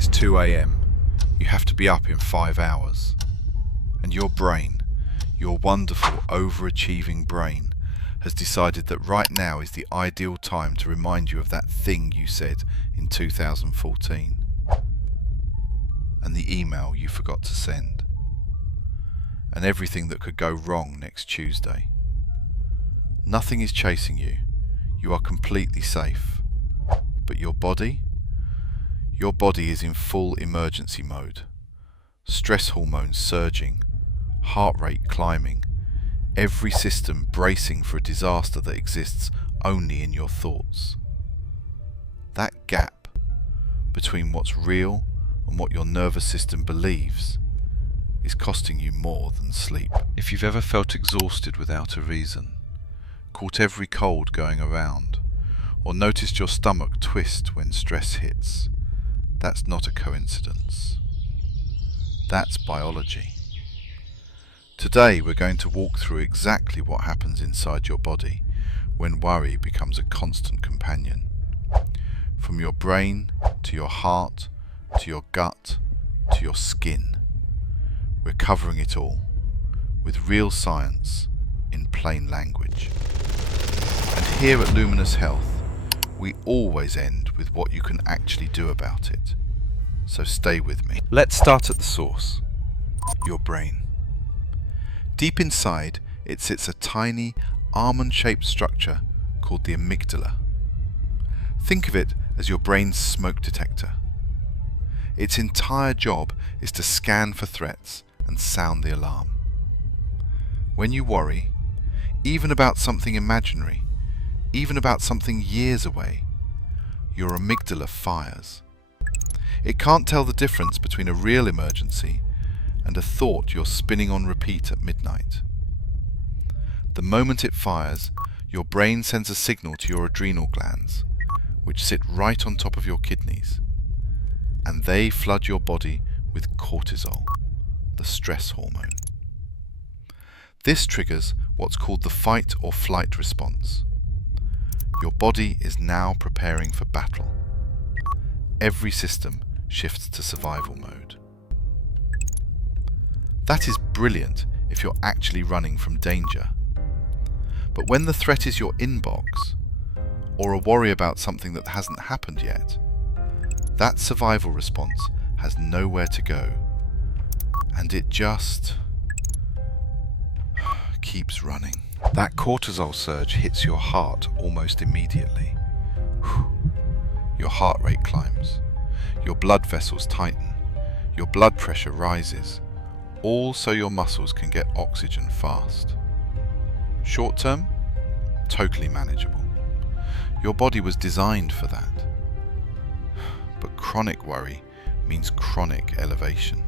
It's 2 a.m. You have to be up in 5 hours. And your brain, your wonderful, overachieving brain, has decided that right now is the ideal time to remind you of that thing you said in 2014. And the email you forgot to send. And everything that could go wrong next Tuesday. Nothing is chasing you. You are completely safe. But your body? Your body is in full emergency mode. Stress hormones surging, heart rate climbing, every system bracing for a disaster that exists only in your thoughts. That gap between what's real and what your nervous system believes is costing you more than sleep. If you've ever felt exhausted without a reason, caught every cold going around, or noticed your stomach twist when stress hits, that's not a coincidence. That's biology. Today we're going to walk through exactly what happens inside your body when worry becomes a constant companion. From your brain, to your heart, to your gut, to your skin. We're covering it all, with real science, in plain language. And here at Luminous Health, we always end with what you can actually do about it. So stay with me. Let's start at the source, your brain. Deep inside, it sits a tiny, almond-shaped structure called the amygdala. Think of it as your brain's smoke detector. Its entire job is to scan for threats and sound the alarm. When you worry, even about something imaginary, even about something years away, your amygdala fires. It can't tell the difference between a real emergency and a thought you're spinning on repeat at midnight. The moment it fires, your brain sends a signal to your adrenal glands, which sit right on top of your kidneys, and they flood your body with cortisol, the stress hormone. This triggers what's called the fight or flight response. Your body is now preparing for battle. Every system shifts to survival mode. That is brilliant if you're actually running from danger. But when the threat is your inbox, or a worry about something that hasn't happened yet, that survival response has nowhere to go, and it just keeps running. That cortisol surge hits your heart almost immediately. Your heart rate climbs, your blood vessels tighten, your blood pressure rises, all so your muscles can get oxygen fast. Short term, totally manageable. Your body was designed for that. But chronic worry means chronic elevation,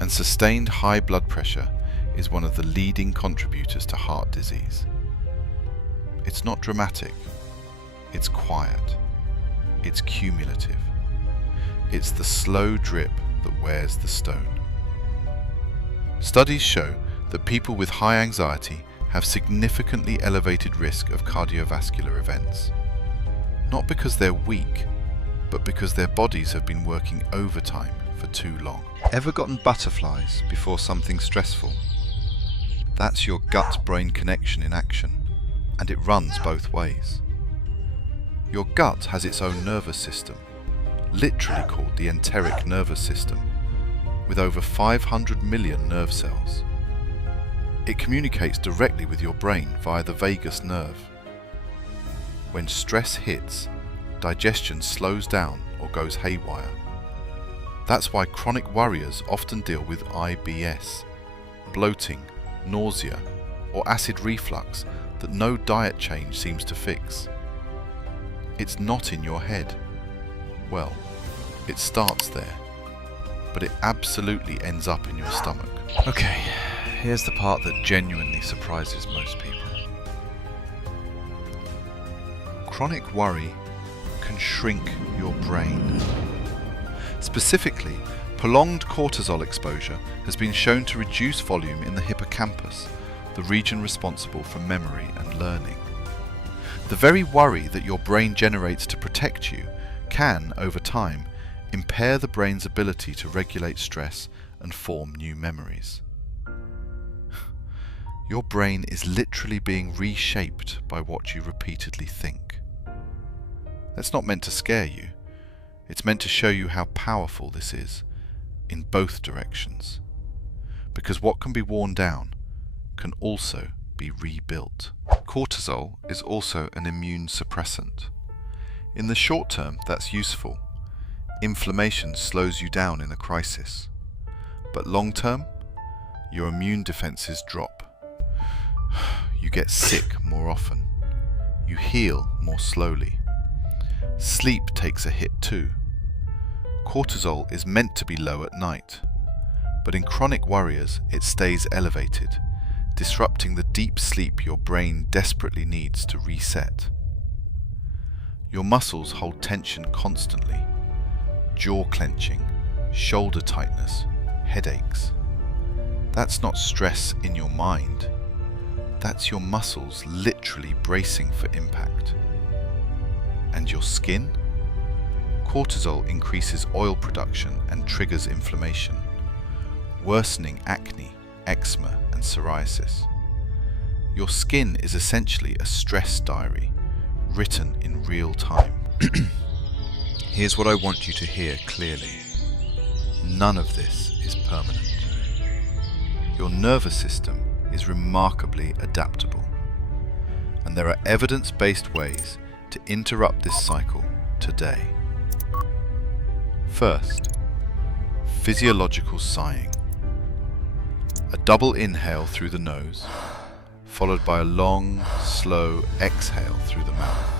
and sustained high blood pressure is one of the leading contributors to heart disease. It's not dramatic, it's quiet, it's cumulative. It's the slow drip that wears the stone. Studies show that people with high anxiety have significantly elevated risk of cardiovascular events. Not because they're weak, but because their bodies have been working overtime for too long. Ever gotten butterflies before something stressful? That's your gut-brain connection in action, and it runs both ways. Your gut has its own nervous system, literally called the enteric nervous system, with over 500 million nerve cells. It communicates directly with your brain via the vagus nerve. When stress hits, digestion slows down or goes haywire. That's why chronic worriers often deal with IBS, bloating, nausea, or acid reflux that no diet change seems to fix. It's not in your head. Well, it starts there, but it absolutely ends up in your stomach. Okay, here's the part that genuinely surprises most people. Chronic worry can shrink your brain. Specifically, prolonged cortisol exposure has been shown to reduce volume in the hippocampus, the region responsible for memory and learning. The very worry that your brain generates to protect you can, over time, impair the brain's ability to regulate stress and form new memories. Your brain is literally being reshaped by what you repeatedly think. That's not meant to scare you. It's meant to show you how powerful this is in both directions. Because what can be worn down can also be rebuilt. Cortisol is also an immune suppressant. In the short term, that's useful. Inflammation slows you down in a crisis. But long term, your immune defenses drop. You get sick more often. You heal more slowly. Sleep takes a hit too. Cortisol is meant to be low at night, but in chronic worriers it stays elevated, disrupting the deep sleep your brain desperately needs to reset. Your muscles hold tension constantly. Jaw clenching, shoulder tightness, headaches. That's not stress in your mind. That's your muscles literally bracing for impact. And your skin? Cortisol increases oil production and triggers inflammation, worsening acne, eczema, and psoriasis. Your skin is essentially a stress diary, written in real time. Here's what I want you to hear clearly. None of this is permanent. Your nervous system is remarkably adaptable, and there are evidence-based ways to interrupt this cycle today. First, physiological sighing. A double inhale through the nose, followed by a long, slow exhale through the mouth.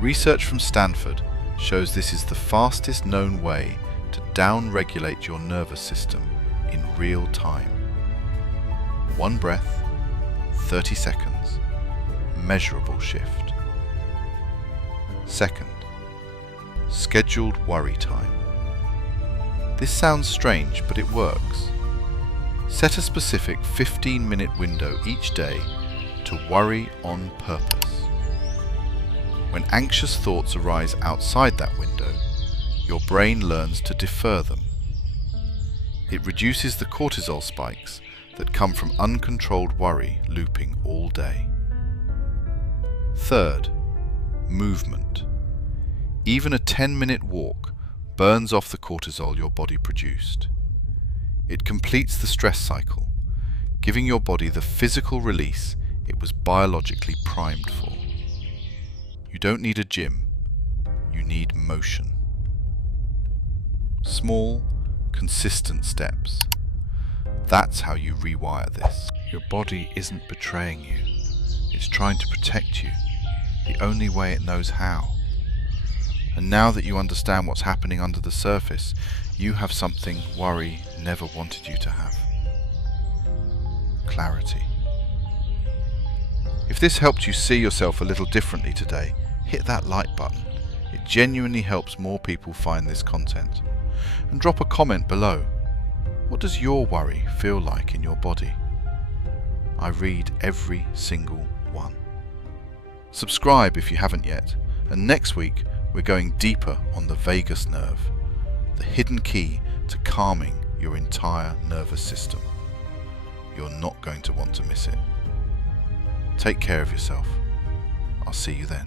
Research from Stanford shows this is the fastest known way to down-regulate your nervous system in real time. 1 breath, 30 seconds, measurable shift. Second, scheduled worry time. This sounds strange, but it works. Set a specific 15-minute window each day to worry on purpose. When anxious thoughts arise outside that window, your brain learns to defer them. It reduces the cortisol spikes that come from uncontrolled worry looping all day. Third, movement. Even a 10-minute walk burns off the cortisol your body produced. It completes the stress cycle, giving your body the physical release it was biologically primed for. You don't need a gym, you need motion. Small, consistent steps. That's how you rewire this. Your body isn't betraying you. It's trying to protect you, the only way it knows how. And now that you understand what's happening under the surface, you have something worry never wanted you to have. Clarity. If this helped you see yourself a little differently today, hit that like button. It genuinely helps more people find this content. And drop a comment below. What does your worry feel like in your body? I read every single one. Subscribe if you haven't yet, and next week we're going deeper on the vagus nerve, the hidden key to calming your entire nervous system. You're not going to want to miss it. Take care of yourself. I'll see you then.